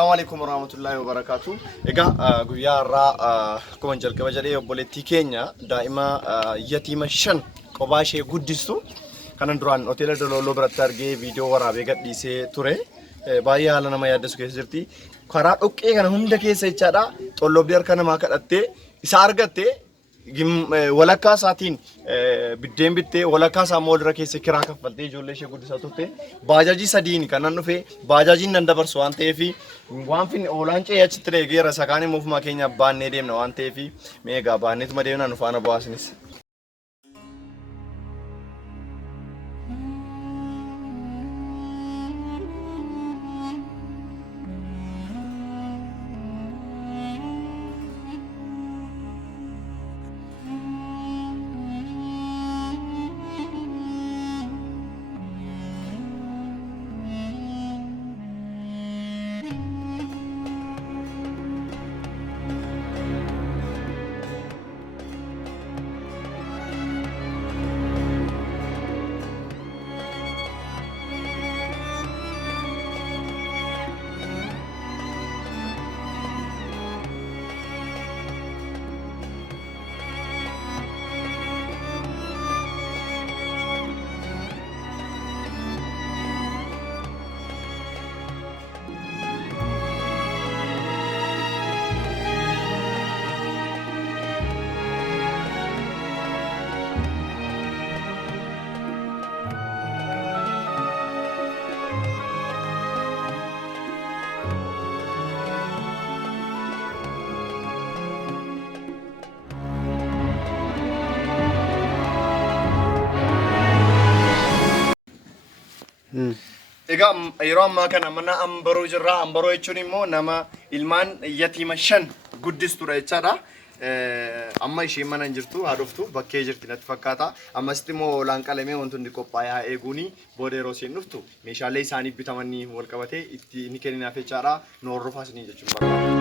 Assalamualaikum warahmatullahi wabarakatuh. Egaa guyyaa irraa akkuma jalqaba jedhee obboleettii keenya daa'ima yatiima 5 kophaa ishee guddistu kanan duraan hoteela Dololoo biratti argee viidiyoo waraabee gadhiisee ture. Baay'ee haala nama yaaddeessu keessa jirti. Karaa dhoqqee kana hunda keessa jechaadha. Xollobdii harka namaa kadhattee isa argattee walakkaa isaatiin biddeen bittee walakkaa isaa moolira keessa kiraa kaffaltee ijoollee ishee guddisaa turte. Baajaajii sadiin kanan dhufe baajaajiin nan dabarsu waan ta'eef waan finne oolaan ce'ee achitti eegeera sakaan immoo ofuma keenya baannee deemna waan ta'eef meegaa baanneetuma deemna nu faana bu'aasinis. Egaa yeroo ammaa kana mana ambaroo jirra. Ambaroo jechuun immoo nama ilmaan yatiima 5 guddistudha jechaadha. Amma isheen mana hin jirtu haadhoftu bakkee jirti natti fakkaata. Ammasitti immoo oolaan qalamee wantoonni qophaa'ee haa eeguuni booda yeroo isheen dhuftu meeshaalee isaanii bitamanii wal qabatee itti ni kenninaaf jechaadha. Nu hordofaas ni jechuun barbaada.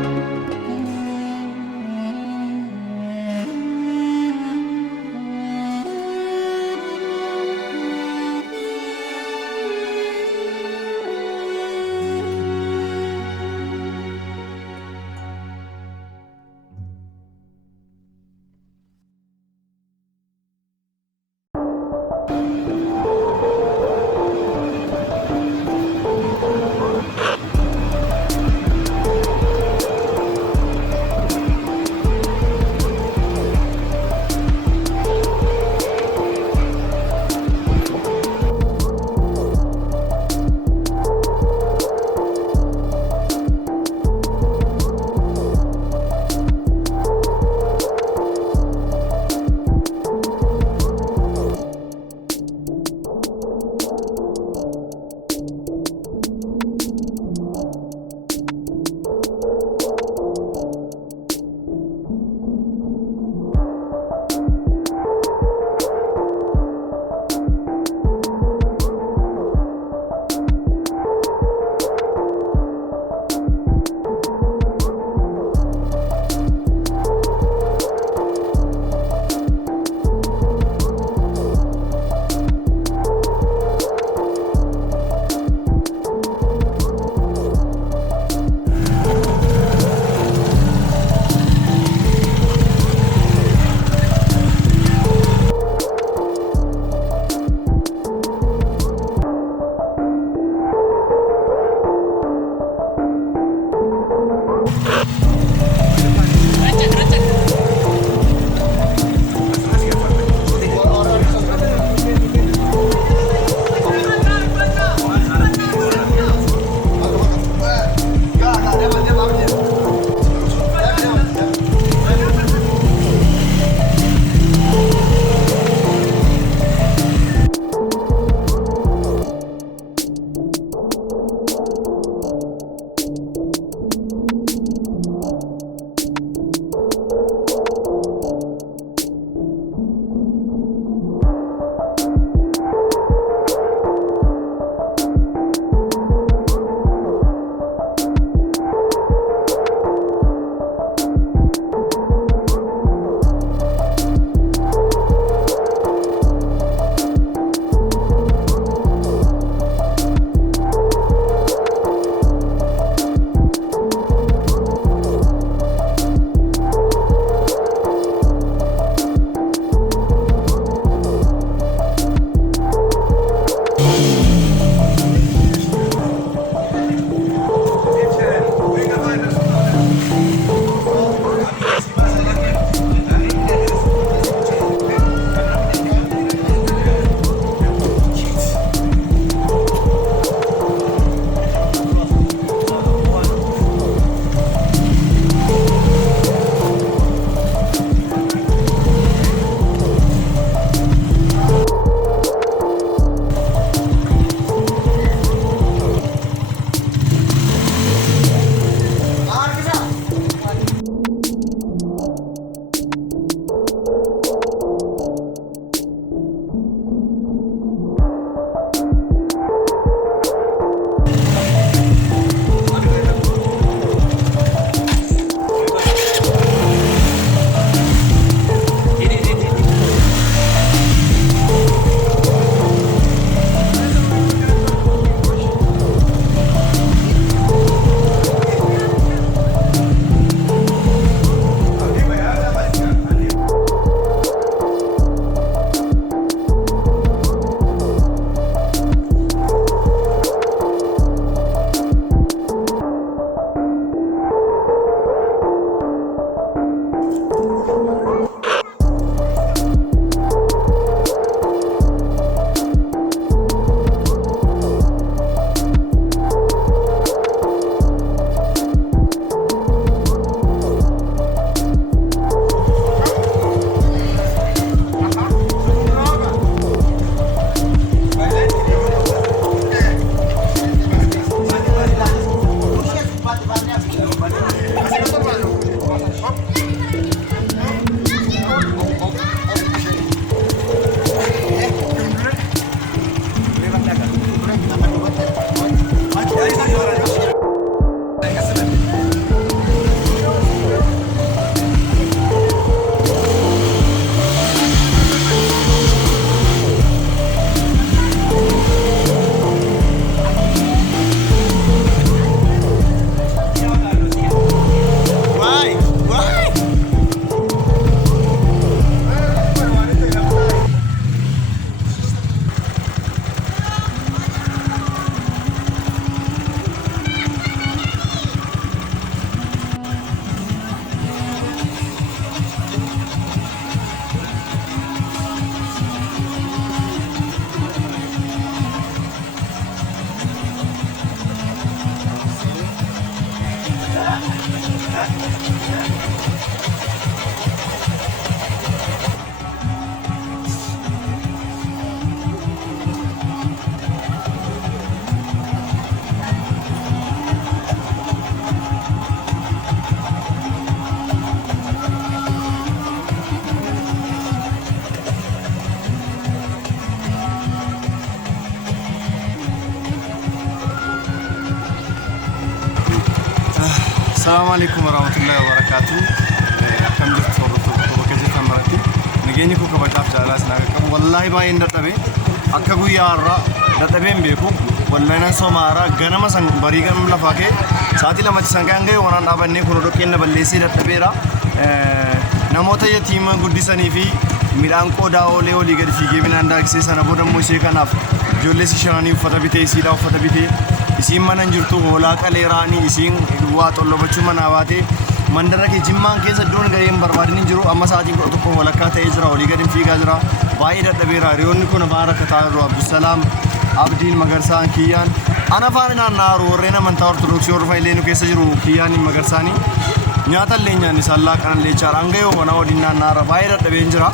السلام عليكم ورحمة الله وبركاته. كم جبت صورته وبكجت مرتي نجيني كوكا بتاعك جالس ناقم والله باين دتبه أكبو يارا دتبه بيكو والله نسوا مارا غنما سان بريغم لفاكه ساتي لما تسانجانge وران أبني كنورو كين نبليسي دتبه را نموت يتيم قديساني في ميران كودا أولي أولي قد في جيبنا عندك سيسنا بودم موسيقى ناف جولسي شراني فتبيتي سيدا فتبيتي isin mana jirtu hola kaleerani isin waa tollo bachu manawate mandara ke jimman keessa doon gareen barbaadin jiru amma saatiin godhu tokko walakka ta'ee jira olii gadin fiigaa jira baay'ee dadhabeera riyoonni kun baaraka ta'u Abdusalaam Abdiin Magarsaan Kiyyaan ana faana naaru warreen amantaa ortodoksii orfa ileenu keessa jiru Kiyyaan Magarsaani nyaata illee nyaanni sallaa kan illee chaaraan gayoo wana waliin naara baay'ee dadhabeen jira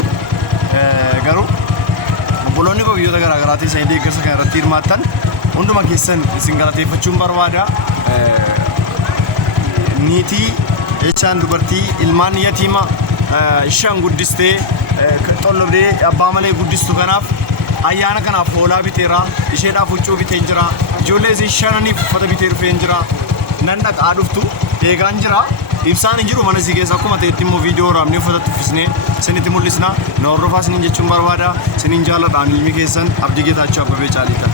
garuu obboloonni koo biyyoota garaa garaatii isa deeggarsa kan irratti hirmaattan hunduma keessan isin galateeffachuun barbaada niitii jechaan dubartii ilmaan yatiima shan guddistee xollobdee abbaa malee guddistu kanaaf ayyaana kanaaf hoolaa biteera isheedhaaf huccuu bitee jira ijoollee isii shananiif uffata bitee dhufee jira nan dhaqaa dhuftu eegaan jira ibsaan hin jiru mana isii keessa akkuma ta'etti immoo viidiyoo raabnee uffatatti uffisnee isinitti mul'isna na hordofaa isiniin jechuun barbaada isiniin jaalladhaan ilmi keessan Abdii Geetaachoo Abbabee Caaliitan.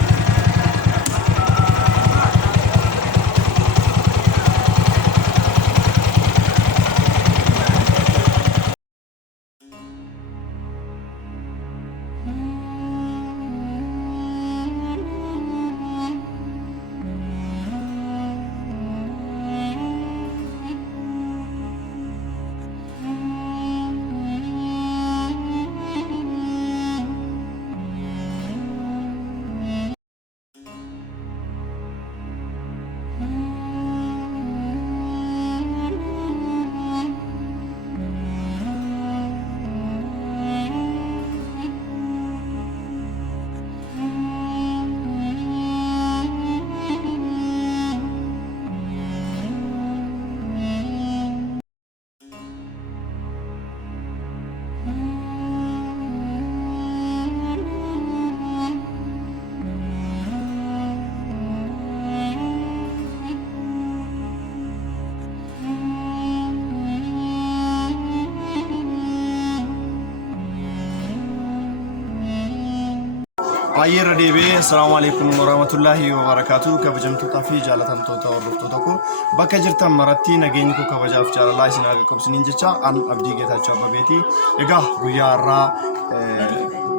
Baay'ee deebi'ee assalaamu alaykum warahmatullahi wabarakatuh kabajamtootaa fi jaalatamtoota hordoftoota koo bakka jirtan maratti nageenyi koo kabajaaf jaalalaa isin haa qaqqabsiniin jecha an Abdii Geetaachoo Abbabeeti. Egaa guyyaa har'aa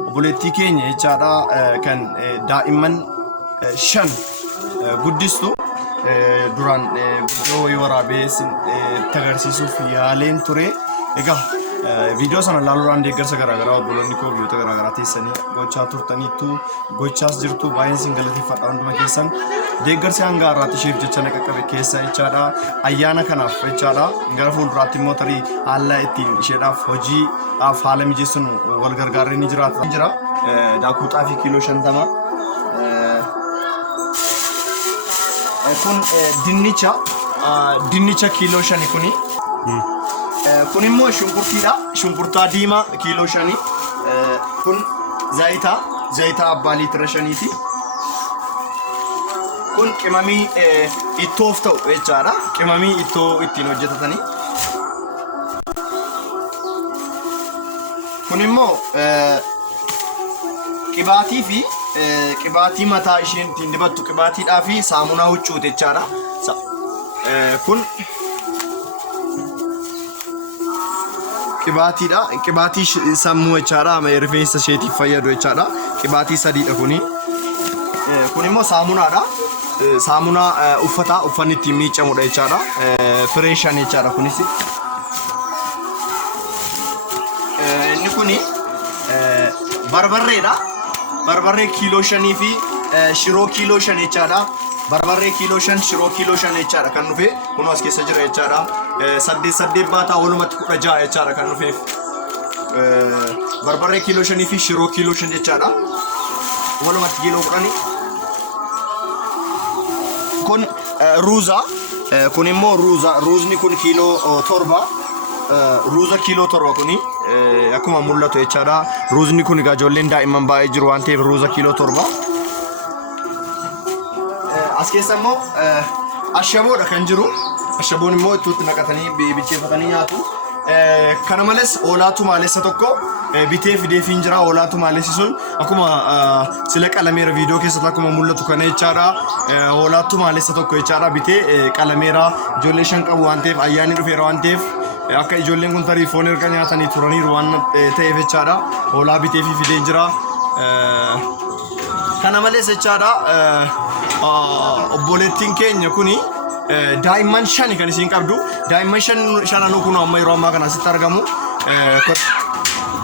obboleettii keenya jechaadha kan daa'imman shan guddistu duraan viidiyoo waraabee agarsiisuuf yaaleen ture. Egaa video sana laaluudhaan deeggarsa garaagaraa obboloonni koo biyyoota garaagaraa teessanii gochaa turtaniitu gochaas jirtu baay'een isin galateeffadha hunduma keessan deeggarsi hanga har'aatti isheef jecha na qaqqabe keessa jechaadha ayyaana kanaaf jechaadha gara fuulduraatti immoo tarii haala ittiin isheedhaaf hojiidhaaf haala mijeessuun wal gargaarree ni jira daakuu xaafii kiiloo 50 kun dinnicha kiiloo 5 kuni kun immoo shunkurtiidha shunkurtaa diimaa kiiloo 5 kun zayita abbaa liitira 5ti kun qimamii ittoof ta'u jechaadha qimamii ittoo ittiin hojjetatanii kun immoo qibaatii fi qibaatii mataa isheen ittiin dibattu qibaatiidhaa fi saamunaa huccuuti jechaadha kun qibaatii sammuu jechaadha rifeensa isheetiif fayyadu jechaadha qibaatii sadiidha kuni kun immoo saamunaadha saamunaa uffanni ittiin miicamudha jechaadha fireeshan jechaadha kunis inni kuni barbarreedha barbarree kiiloo 5 fi shiroo kiiloo 5 jechaadha barbarree kiiloo 5 shiroo kiiloo 5 jechaadha kan dhufe kun as keessa jira jechaadha saddeet baataa walumatti 16 jechaadha kan dhufeef barbarree kiiloo 5 fi shiroo kiiloo 5 jechaadha walumatti kiiloo 10 kun ruuza kun immoo ruuzni kun kiiloo 7 ruuza kiiloo 7 kuni akkuma mul'atu jechaadha ruuzni kun egaa ijoolleen daa'imman baay'ee jiru waan ta'eef ruuza kiiloo 7 as keessa immoo ashaboodha kan jiru ashaboon immoo itti naqatanii bicheeffatanii nyaatu kana malees oolaatu maalessa tokko bitee fidee finjira oolaatu maalessi sun akkuma sila qalameera viidiyoo keessatti akkuma mul'atu kana jechaadha oolaatu maalessa tokko jechaadha bitee qalameera ijoollee 5 qabu waan ta'eef ayyaanni dhufeera waan ta'eef akka ijoolleen kun tarii foon erga nyaatanii turaniiru waan ta'eef jechaadha oolaa bitee fi fidee jira kana malees jechaadha obboleettiin keenya kuni daa'imman 5 kan isiin qabdu daa'imman 5 anuu kun amma yeroo ammaa kana asitti argamu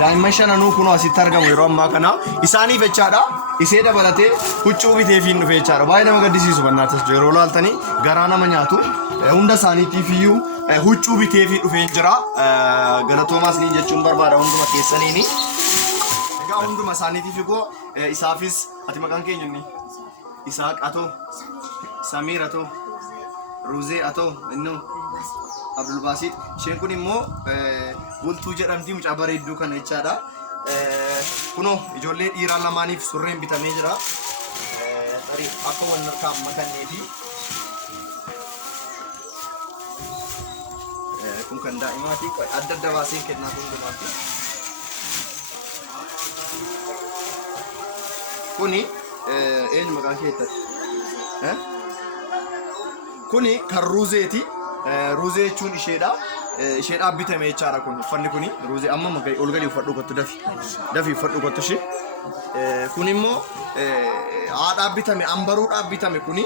daa'imman 5 anuu kun asitti argamu yeroo ammaa kana isaaniif jechaadha isee dabalatee huccuu bitee fi dhufe jechaadha baay'ee nama gaddisiisu bannaatas yeroo laaltanii garaa nama nyaatu hunda isaaniitiif iyyuu huccuu bitee fi dhufe jira galatoomaas niin jechuun barbaada hunduma keessaniini egaa hunduma isaaniitiif igoo isaafis ati maqaan keenya inni Isaaq atoo Samiir atoo Ruuzee atoo innu Abdul Basit isheen kun immoo bultuu jedhamti mucaa bareedduu kana jechaadha kuno ijoollee dhiiraa lamaaniif surreen bitamee jira tarii akka wal narkaa makanneefi kun kan daa'imaati adda adda baaseen kennaa hundumaatti kuni eenyu maqaan keettati kuni kan ruuzeeti ruuzee jechuun isheedhaa bitame jechaadha kun uffanni kuni ruuzee amma magai ol galii uffadhu kottu dafi uffadhu kottu ishee kun immoo haadhaa bitame ambaruudhaa bitame kuni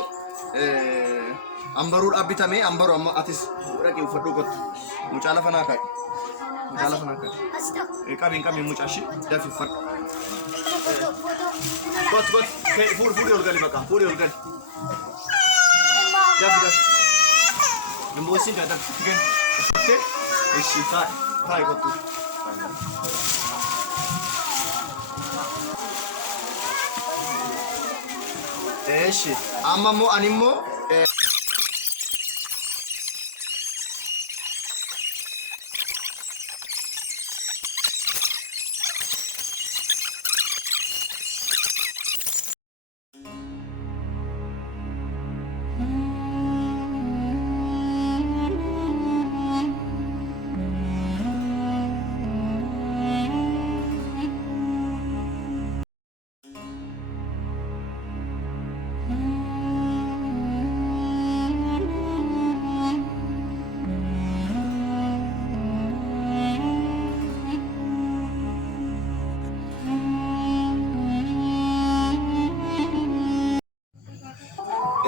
ambaruudhaa bitame ambaru amma atis dhaqee uffadhu kottu mucaa lafa naa kaa'e mucaa lafa naa kaa'e qabiin mucaa ishee dafi uffadhu Kot, fuudhii ol gali maqaa, fuudhii ol gali. Dafi. Namboosiin kan dafi kan uffattee ishii taa'e kottu. Eeshi, amma immoo ani immoo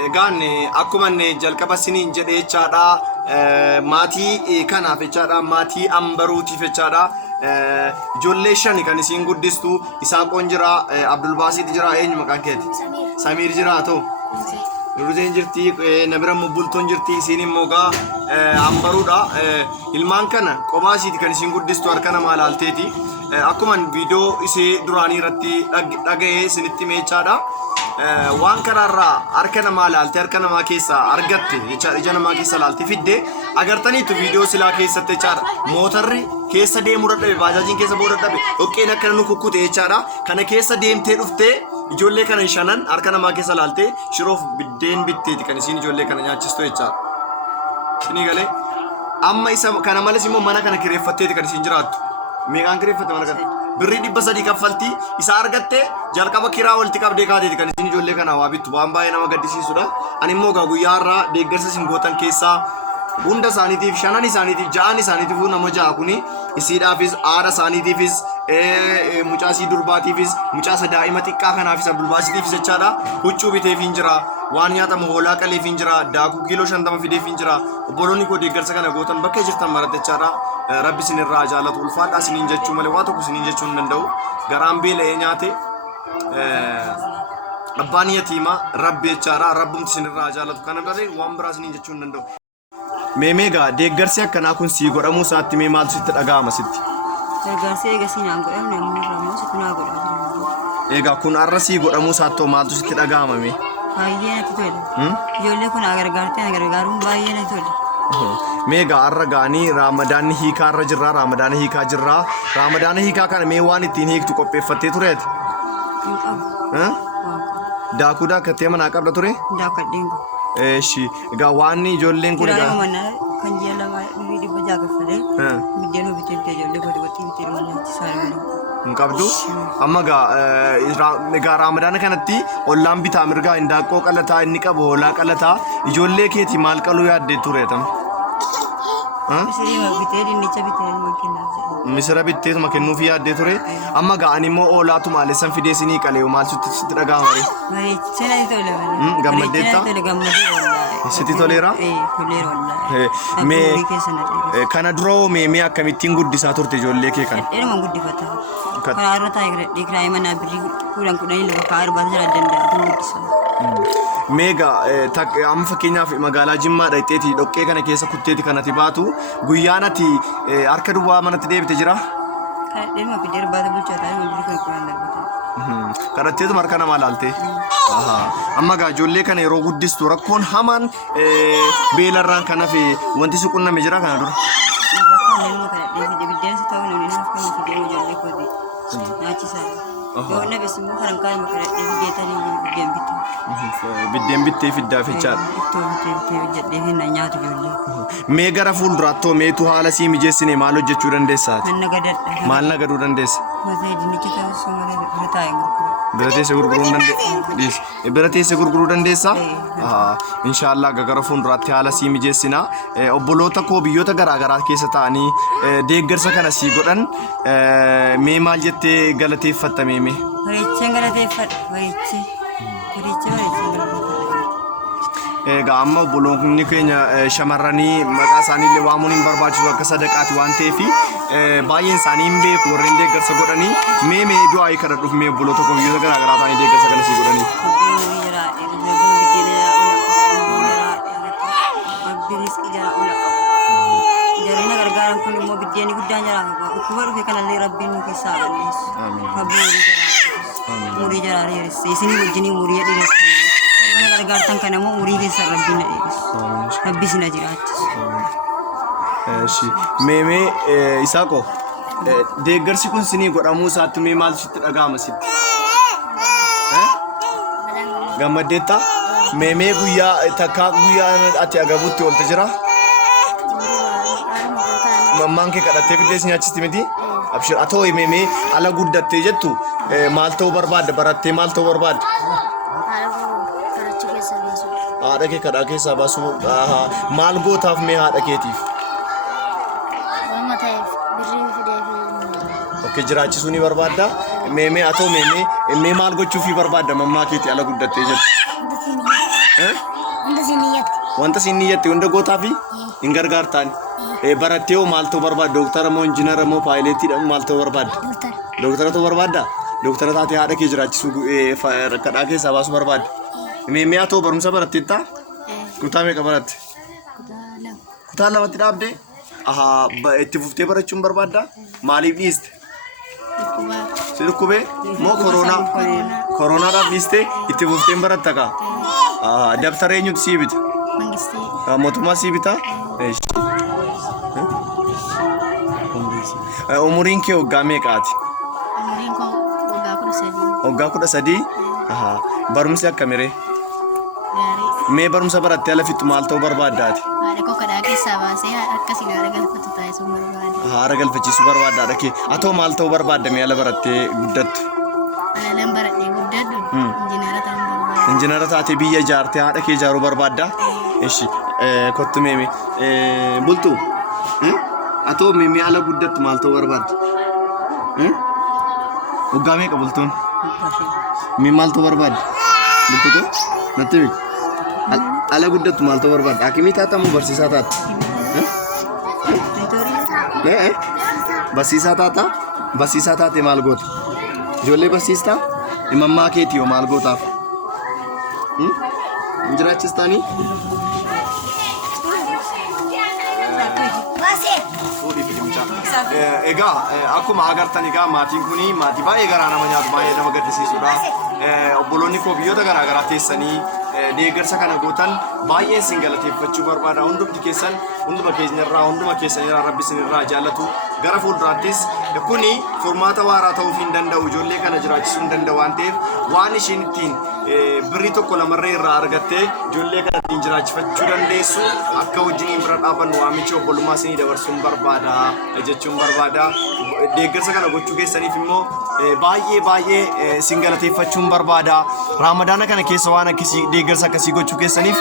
egaan akkuma jalqaba siniin jedhee jechaadha maatii kanaaf jechaadha maatii ambaruutiif jechaadha ijoollee 5 kan isiin guddistu Isaaqoon jira Abdul Basit jira eenyu maqaan keeti Samiir jira atoo Ruuzeen jirti nabira bultoon jirti isiin immoo gaa ambaruudha ilmaan kana qomaasiiti kan isiin guddistu harka namaa laalteeti akkuma viidiyoo isee duraanii irratti dhaga'ee isinitti meechaadha waan karaarraa harka namaa laalte harka namaa keessa argatte jechaadha ija namaa keessa laalte fidde agartaniitu viidiyoo silaa keessatti jechaadha mootarri keessa deemuu dadhabe baajaajiin keessa booda dadhabe dhoqqeen akkana nu kukkute jechaadha kana keessa deemtee dhuftee ijoollee kana 5 harka namaa keessa laalte shiroof biddeen bitteeti kan isiin ijoollee kana nyaachistu jechaadha isinii galee amma isa kana malees immoo mana kana kireeffatteeti kan isiin jiraattu meeqaan kireeffatte mana kana birrii 300 kaffalti isa argatte jalqaba kiraa walitti qabdee kaateeti kan isiin ijoollee kana waa bittu waan baay'ee nama gaddisiisudha ani immoo guyyaa irraa deeggarsa isin gootan keessaa hunda isaaniitiif 5 isaaniitiif 6 isaaniitiif nama 6 kuni isiidhaafis aada isaaniitiifis mucaasii durbaatiifis mucaasa daa'ima xiqqaa kanaafis Abdul Basitiifis jechaadha huccuu biteefiin jira waan nyaatamu hoolaa qaleefiin jira daakuu kiiloo 50 fideefiin jira obboloonni koo deeggarsa kana gootan bakka jirtan maratti jechaadha rabbi isinirraa jaalatu ulfaadhaa isiniin jechuu malee waa tokko isiniin jechuu hin danda'u garaan beela'ee nyaate abbaan yatiimaa rabbi jechaadha rabbumti isinirraa jaalatu kana malee waan biraas ni jechuu hin danda'u. Meemeegaa deeggarsi akkanaa kun sii godhamuu isaatti mee maaltu sitti dhaga'ama sitti? Deeggarsi eega siin aan godhamne ammoo sitti naa godhama. Egaa kun arra sii godhamuu isaatti maaltu sitti dhaga'ama mee? Baay'ee natti tola. Ijoollee kun gargaartee gargaaruun baay'ee natti tola. Meegaa arra gaanii raamadaanni hiikaa irra jirra raamadaana hiikaa jirra raamadaana hiikaa kana mee waan ittiin hiiktu qopheeffattee tureeti? Daakuu daakkattee manaa qabda ture? Daakkadheen kun. Eeshi egaa waan ijoolleen kun egaa manaa kan ji'a lama dhibba jaagaffalee biddeen hojjetee bitee ijoollee godhe gotti bitee dhuma nyaachisaa hin qabdu amma egaa raamadaana kanatti ollaan bitaa mirgaa indaaqqoo qalataa inni qabu hoolaa qalataa ijoollee keetii maal qaluu yaaddee tureetam? Misira bitteetuma kennuufi yaaddee ture amma ga'an immoo oolaatu maalessan fidee sinii qalee maal sitti dhaga'ama? Gammaddeetta? Sitti toleera? Kana dura mee akkamittiin guddisaa turte ijoollee kee kana? Dheeruma guddifata. Karaa irra taa'ee dhiiraa manaa birrii kudhanii lafa kaa'aa irbaata jala danda'atu guddisa. Meegaa amma fakkeenyaaf magaalaa Jimmaa dhaqxeeti dhoqqee kana keessa kutteeti kanatti baatu guyyaan ati harka duwwaa manatti deebite jira? Kadhadheema fidee irbaata bulchaataa yeroo birrii kan kudhan darbata. Kadhatteetu harka namaa laaltee? Amma gaa ijoollee kana yeroo guddistu rakkoon hamaan beelarraan kan hafe wanti si qunname jira kana dura? Rakkoon kadhadhee fidee biddeen si ta'uu namni naaf kan fidee ijoollee kooti nyaachisaa. Yoo nabes immoo karan kaa'ima kadhadhee fidee tanii biddeen bitu. Biddeen bittee fiddaaf jechaadha. Ittoo bittee hojjedhee hinna nyaatu ijoollee. Mee gara fuulduraattoo meetu haala sii mijeessine maal hojjechuu dandeessaati? Nan nagadadha. Maal nagaduu dandeessa? Matee dinnicha ta'uu malee bira taa'ee gurguru. Bira teessee gurguruu dandeessa? Bira teessee gurguruu dandeessa? Inshaallah gara fuulduraatti haala sii mijeessina. Obboloota koo biyyoota garaagaraa keessa ta'anii deeggarsa kana sii godhan mee maal jettee galateeffatta mee? Bareecheen galateeffadha bareechee. Egaa amma obboloonni keenya shamarranii maqaa isaaniillee waamuun hin barbaachisu akka sadaqaati waan ta'eef baay'een isaanii hin beeku warreen deeggarsa godhanii mee du'aa kadhadhuuf mee obboloota koo biyyoota garaagaraa ta'anii deeggarsa kana sii godhanii. Jarina gargaaran kun immoo biddeeni guddaan jiraatu dhukkuba dhufe kanallee rabbiin nu keessaa balleessu. Murii jaraaree isinii wajjinii murii dheeressan mana gargaartan kana immoo murii keessa rabbiin na dheeressu rabbi sina jiraachisu. Mee Isaaqoo deeggarsi kun sinii godhamuu isaatti mee maal sitti dhaga'ama sitti? Gammaddeetta? Mee guyyaa takkaa guyyaa ati agabuutti oolte jira? Mammaan kee kadhattee fiddee si nyaachisti miti? Abshir atoo mee ala guddattee jettu maal ta'uu barbaadda barattee maal ta'uu barbaadda? Haadha kee kadhaa keessaa baasuu maal gootaaf mee haadha keetiif? Okkee jiraachisuu ni barbaadda? Mee atoo mee maal gochuufii barbaadda mammaa keetii ala guddattee jettu? Wanta siin niyyatti hunda gootaafi hin gargaartaan? Barattee hoo maal ta'uu barbaadda? Dooktara moo injiinara moo paayileetiidha maal ta'uu barbaadda? Dooktara ta'uu barbaadda? Dooktara taatee haadha kee jiraachisuu kadhaa keessaa baasuu barbaadda? Mee atoo barumsa baratteetta? Kutaa meeqa baratte? Kutaa lamatti dhaabde? Itti fuftee barachuun barbaadda? Maaliif dhiiste? Si dhukkubee? Moo koronaadhaaf dhiiste itti fufteen baratta kaa? Dabtara eenyutu sii bita? Mootummaa sii bitaa? Umuriin kee waggaa meeqaati? Umuriin koo waggaa 13. Waggaa 13? Barumsi akkamiree? Mee barumsa barattee ala fixu maal ta'uu barbaaddaati? Haadha koo kadhaa keessaa baasee akkasiin haadha galfatu taasisuu barbaada. Haadha galfachiisuu barbaaddaadha kee. Atoo maal ta'uu barbaadda mee ala barattee guddattu? Ala baradhee guddadhu injiinara ta'uu barbaada. Injiinara taatee biyya ijaartee haadha kee ijaaruu barbaaddaa? Eshi kottu mee bultuu? Atoo mee ala guddattu maal ta'uu barbaadda? Waggaa meeqa bultuun? Mee maal ta'uu barbaadda? Bultuu natti beeku. Ala guddattu maal ta'uu barbaadda? Hakimii taata moo barsiisaa taata? Barsiisaa taata? Barsiisaa taate maal goota? Ijoollee barsiistaa? Mammaa keetii hoo maal gootaaf? Injiraachistanii? Fuudhii fi dimchaa. Egaa akkuma agartan egaa maatiin kuni maatii baay'ee garaa nama nyaatu baay'ee nama gaddisiisudha. Obboloonni koo biyyoota garaa garaa teessanii deeggarsa kana gootan baay'een isin galateeffachuu barbaada. Hundumti keessan hunduma keessanirraa Rabbi isinirraa jaallatu. Gara fuulduraattis kuni furmaata waaraa ta'uu hin danda'u. Ijoollee kana jiraachisuu hin danda'u waan ta'eef waan ishiin ittiin birrii tokko lamarree irraa argattee ijoollee kana ittiin jiraachifachuu dandeessu akka wajjiniin bira dhaabannu waamicha obbolummaa isinii dabarsuun barbaada jechuun barbaada. Deeggarsa kana gochuu keessaniif immoo baay'ee isin galateeffachuun barbaada. Raamadaana kana keessa waan akkasii deeggarsa akkasii gochuu keessaniif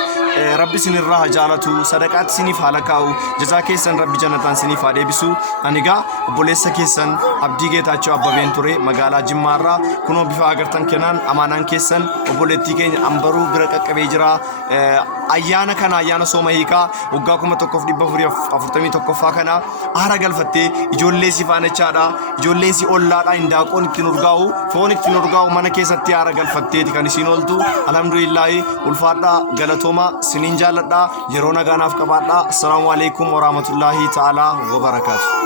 Rabbi isinirraa jaalatu, sadaqaatti isiniif haa kaa'u, jazaa keessan Rabbi jannataan isiniif haa deebisu. Ani egaa obboleessa keessan Abdii Geetaachoo Abbabeen ture magaalaa Jimmaarraa. Kunoo bifa agartan kanaan amaanaan keessan obboleettii keenya Ambaruu bira qaqqabee jira. Ayyaana kana ayyaana sooma hiikaa waggaa 1441ffaa kana aara galfattee ijoollee si faanachaadha, ijoolleen si ollaadha, indaaqoon ittiin urgaa'u, foon ittiin urgaa'u mana keessatti aara galfatteeti kan isiin ooltu. Alhamdulillaahi ulfaadhaa galatooma siniin jaalladhaa yeroo nagaanaaf qabaadhaa. Assalaamu alaikum warahmatullaahi ta'aalaa wabarakaatu.